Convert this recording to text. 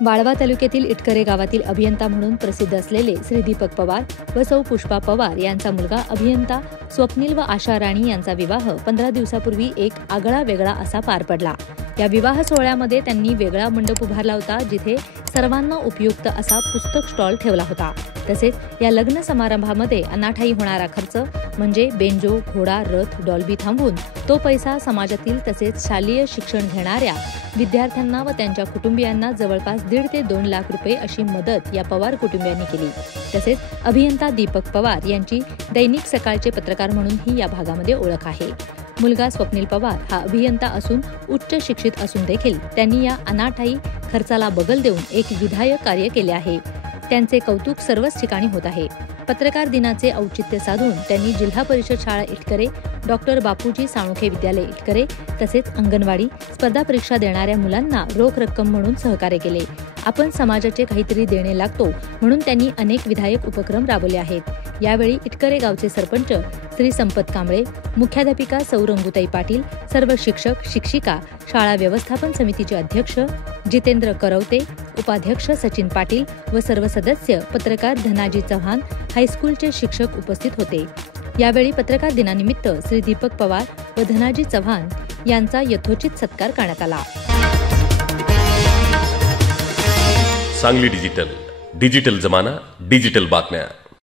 वाळवा तालुक्यातील इटकरे गावातील अभियंता म्हणून प्रसिद्ध असलेले श्री दीपक पवार व सौ पुष्पा पवार यांचा मुलगा अभियंता स्वप्नील व आशा राणी यांचा विवाह 15 दिवसापूर्वी एक आगळा वेगळा असा पार पडला। या विवाह सोहळ्यामध्ये त्यांनी वेगळा मंडप उभारला होता, जिथे सर्वांना उपयुक्त असा पुस्तक स्टॉल ठेवला होता। तसेच या लग्न समारंभामध्ये अनाठायी होणारा खर्च म्हणजे बेंजो, घोडा, रथ, डॉल्बी थांबवून तो पैसा समाजातील तसेच शालेय शिक्षण घेणाऱ्या विद्यार्थ्यांना व त्यांच्या कुटुंबियांना जवळपास 1.5 ते 2 लाख रुपये अशी मदत या पवार कुटुंबियांनी केली। तसेच अभियंता दीपक पवार यांची दैनिक सकाळचे पत्रकार म्हणूनही या भागामध्ये ओळख आहे। मुलगा स्वप्नील पवार हा अभियंता असून उच्च शिक्षित असून देखील त्यांनी या अनाठायी खर्चाला बगल देऊन एक विधायक कार्य केले आहे। त्यांचे कौतुक सर्वच ठिकाणी होत आहे। पत्रकार दिनाचे औचित्य साधून त्यांनी जिल्हा परिषद शाळा इटकरे, डॉक्टर बापूजी साळुंखे विद्यालय इटकरे तसेच अंगणवाडी स्पर्धा परीक्षा देणाऱ्या मुलांना रोख रक्कम म्हणून सहकार्य केले। आपण समाजाचे काहीतरी देणे लागतो म्हणून त्यांनी अनेक विधायक उपक्रम राबवले आहेत। यावेळी इटकरे गावचे सरपंच श्री संपत कांबळे, मुख्याध्यापिका सौ रंगुताई पाटील, सर्व शिक्षक शिक्षिका, शाळा व्यवस्थापन समितीचे अध्यक्ष जितेंद्र करवते, उपाध्यक्ष सचिन पाटील व सर्व सदस्य, पत्रकार धनाजी चव्हाण, हायस्कूलचे शिक्षक उपस्थित होते। यावेळी पत्रकार दिनानिमित्त श्री दीपक पवार व धनाजी चव्हाण यांचा यथोचित सत्कार करण्यात आला। सांगली डिजिटल जमाना, डिजिटल बातम्या।